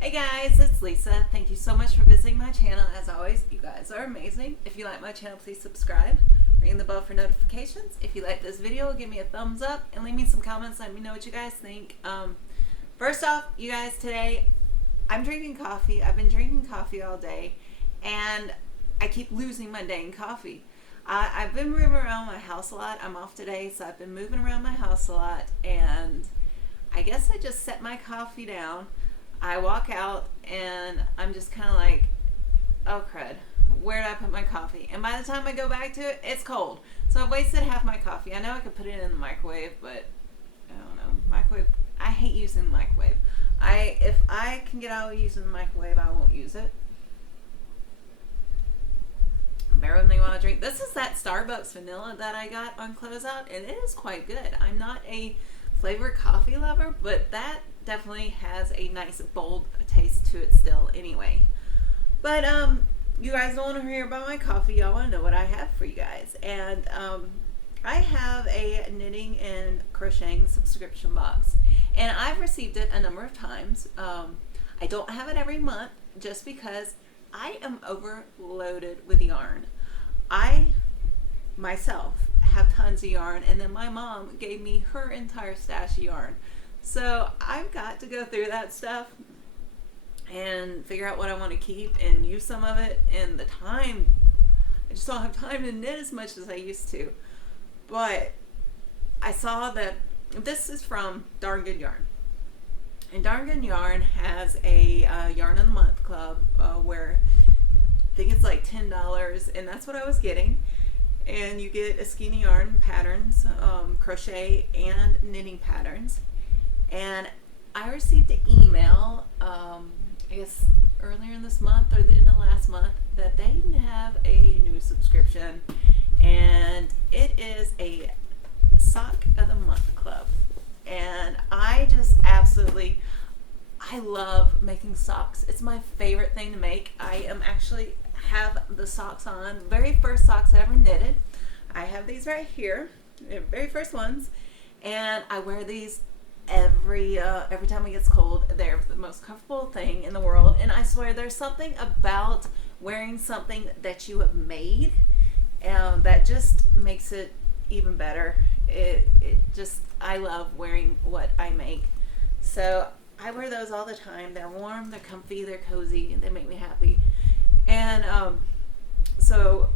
Hey guys, it's Lisa. Thank you so much for visiting my channel. As always, you guys are amazing. If you like my channel, please subscribe. Ring the bell for notifications. If you like this video, give me a thumbs up and leave me some comments. Let me know what you guys think. First off, you guys, today I'm drinking coffee. I've been drinking coffee all day, and I keep losing my dang coffee. I've been moving around my house a lot. I'm off today, so I've been moving around my house a lot, and I guess I just set my coffee down. I walk out and I'm just kind of like, oh crud, where did I put my coffee? And by the time I go back to it, it's cold. So I've wasted half my coffee. I know I could put it in the microwave, but I don't know. Microwave, I hate using the microwave. If I can get out of using the microwave, I won't use it. Bear with me while I drink. This is that Starbucks vanilla that I got on closeout, and it is quite good. I'm not a flavored coffee lover, but that definitely has a nice bold taste to it still anyway. But you guys don't want to hear about my coffee. Y'all want to know what I have for you guys. And I have a knitting and crocheting subscription box, and I've received it a number of times. I don't have it every month just because I am overloaded with yarn. I myself have tons of yarn, and then my mom gave me her entire stash of yarn. So I've got to go through that stuff and figure out what I want to keep and use some of it. And the time, I just don't have time to knit as much as I used to. But I saw that this is from Darn Good Yarn. And Darn Good Yarn has a Yarn of the Month club where I think it's like $10, and that's what I was getting. And you get a skein yarn patterns, crochet and knitting patterns. And I received an email, I guess earlier in this month or the end of last month, that they have a new subscription, and it is a Sock of the Month club. And I just absolutely, I love making socks. It's my favorite thing to make. I am actually have the socks on, very first socks I ever knitted. I have these right here, the very first ones, and I wear these every time it gets cold. They're the most comfortable thing in the world, and I swear there's something about wearing something that you have made that just makes it even better. It just, I love wearing what I make. So I wear those all the time. They're warm, they're comfy, they're cozy, and they make me happy. And so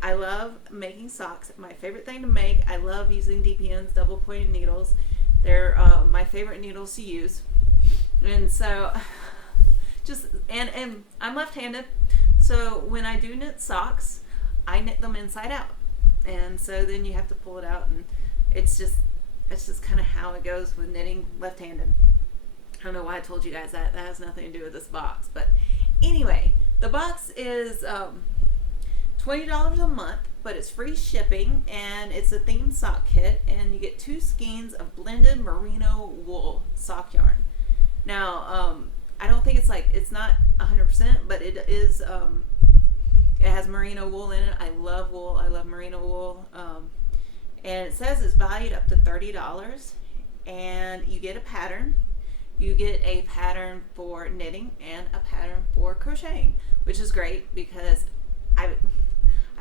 I love making socks. My favorite thing to make. I love using DPN's double pointed needles. They're my favorite needles to use. And so and I'm left-handed, so when I do knit socks, I knit them inside out. And so then you have to pull it out, and it's just kind of how it goes with knitting left-handed. I don't know why I told you guys that. That has nothing to do with this box. But anyway, the box is $20 a month, but it's free shipping, and it's a themed sock kit, and you get 2 skeins of blended merino wool sock yarn. Now, I don't think it's not 100%, but it is, it has merino wool in it. I love wool. I love merino wool. And it says it's valued up to $30, and you get a pattern. You get a pattern for knitting and a pattern for crocheting, which is great because I've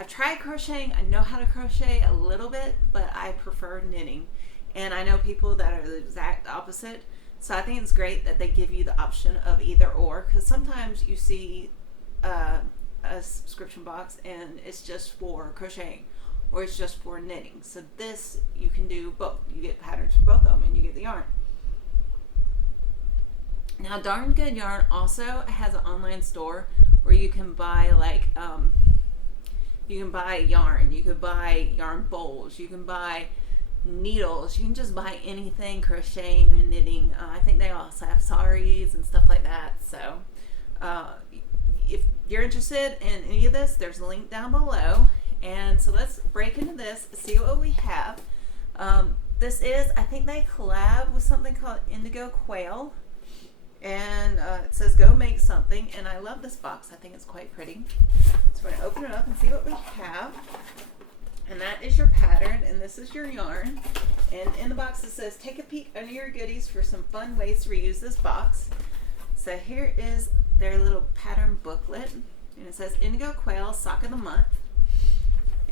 tried crocheting. I know how to crochet a little bit, but I prefer knitting. And I know people that are the exact opposite. So I think it's great that they give you the option of either or, because sometimes you see a subscription box and it's just for crocheting or it's just for knitting. So this, you can do both. You get patterns for both of them, and you get the yarn. Now, Darn Good Yarn also has an online store where you can buy you can buy yarn, you could buy yarn bowls, you can buy needles, you can just buy anything crocheting and knitting. I think they also have saris and stuff like that. So if you're interested in any of this, there's a link down below. And so let's break into this, see what we have. This is, I think they collab with something called Indigo Quail. And it says go make something, and I love this box. I think it's quite pretty. So we're going to open it up and see what we have. And that is your pattern, and this is your yarn. And in the box it says take a peek under your goodies for some fun ways to reuse this box. So here is their little pattern booklet, and it says Indigo Quail Sock of the Month.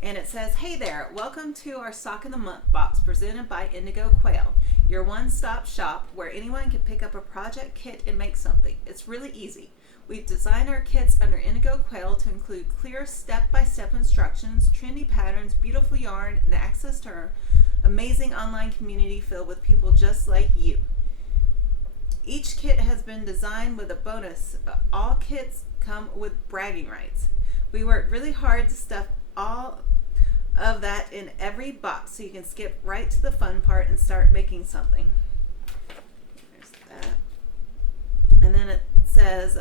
And it says, hey there, welcome to our Sock of the Month box presented by Indigo Quail, your one-stop shop where anyone can pick up a project kit and make something. It's really easy. We've designed our kits under Indigo Quail to include clear step-by-step instructions, trendy patterns, beautiful yarn, and access to our amazing online community filled with people just like you. Each kit has been designed with a bonus. All kits come with bragging rights. We worked really hard to stuff all of that in every box so you can skip right to the fun part and start making something. There's that. And then it says,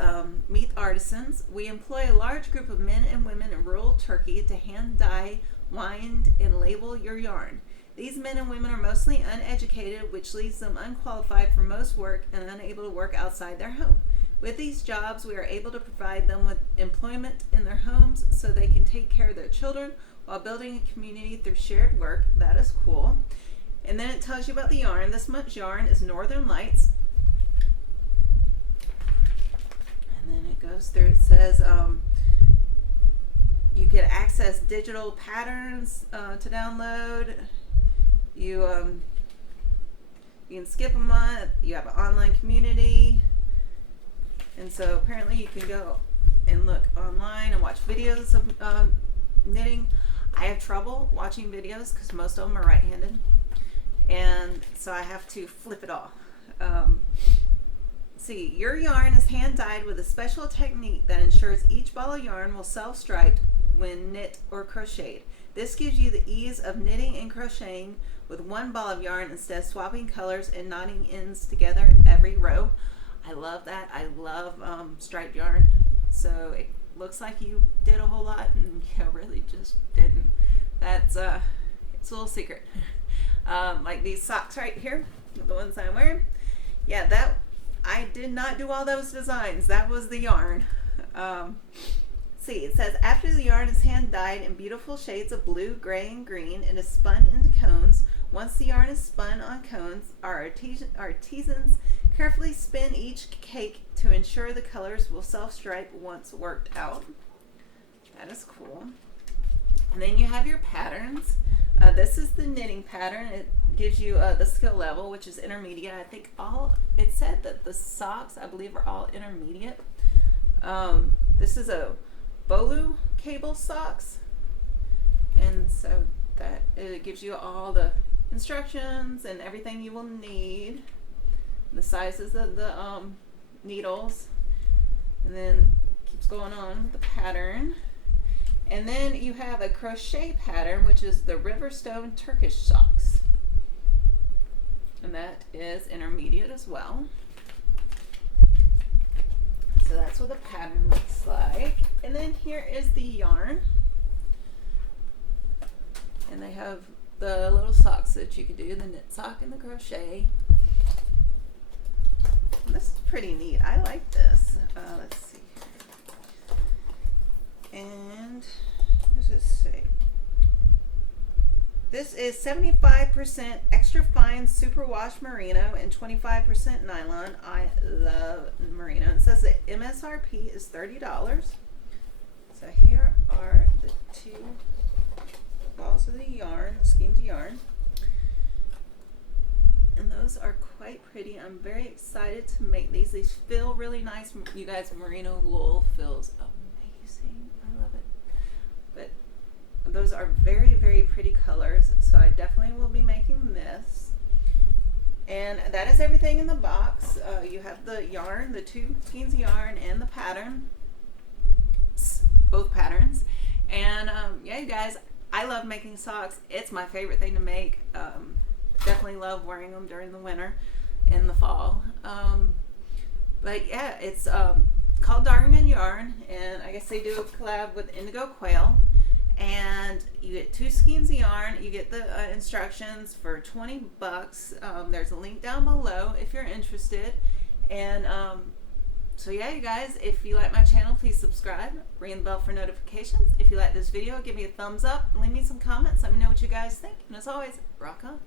meet artisans. We employ a large group of men and women in rural Turkey to hand dye, wind, and label your yarn. These men and women are mostly uneducated, which leaves them unqualified for most work and unable to work outside their home. With these jobs, we are able to provide them with employment in their homes so they can take care of their children while building a community through shared work. That is cool. And then it tells you about the yarn. This month's yarn is Northern Lights. And then it goes through, it says you can access digital patterns to download. You can skip a month. You have an online community. And so apparently you can go and look online and watch videos of knitting. I have trouble watching videos because most of them are right-handed, and so I have to flip it all. See, your yarn is hand-dyed with a special technique that ensures each ball of yarn will self-stripe when knit or crocheted. This gives you the ease of knitting and crocheting with one ball of yarn instead of swapping colors and knotting ends together every row. I love that. I love striped yarn. So it looks like you did a whole lot and you really just didn't. That's it's a little secret. Like these socks right here, the ones I'm wearing. Yeah, that I did not do all those designs. That was the yarn. See, it says after the yarn is hand dyed in beautiful shades of blue, gray, and green, it is spun into cones. Once the yarn is spun on cones, our artisans carefully spin each cake to ensure the colors will self-stripe once worked out. That is cool. And then you have your patterns. This is the knitting pattern. It gives you the skill level, which is intermediate. I think it said that the socks, I believe, are all intermediate. This is a Bolu cable socks. And so that it gives you all the instructions and everything you will need. The sizes of the needles, and then keeps going on with the pattern. And then you have a crochet pattern, which is the Riverstone Turkish socks, and that is intermediate as well. So that's what the pattern looks like. And then here is the yarn, and they have the little socks that you could do, the knit sock and the crochet. This is pretty neat. I like this. Let's see. And what does this say? This is 75% extra fine superwash merino and 25% nylon. I love merino. It says the MSRP is $30. So here are the two balls of the yarn, skeins of yarn. And those are quite pretty. I'm very excited to make these. These feel really nice. You guys, merino wool feels amazing. I love it. But those are very, very pretty colors. So I definitely will be making this. And that is everything in the box. You have the yarn, the two skeins of yarn, and the pattern. Both patterns. And yeah, you guys, I love making socks. It's my favorite thing to make. Definitely love wearing them during the winter and the fall. But yeah, it's called Dargan Yarn, and I guess they do a collab with Indigo Quail. And you get two skeins of yarn. You get the instructions for $20. There's a link down below if you're interested. And so yeah, you guys, if you like my channel, please subscribe, ring the bell for notifications. If you like this video, give me a thumbs up, leave me some comments, let me know what you guys think. And as always, rock on.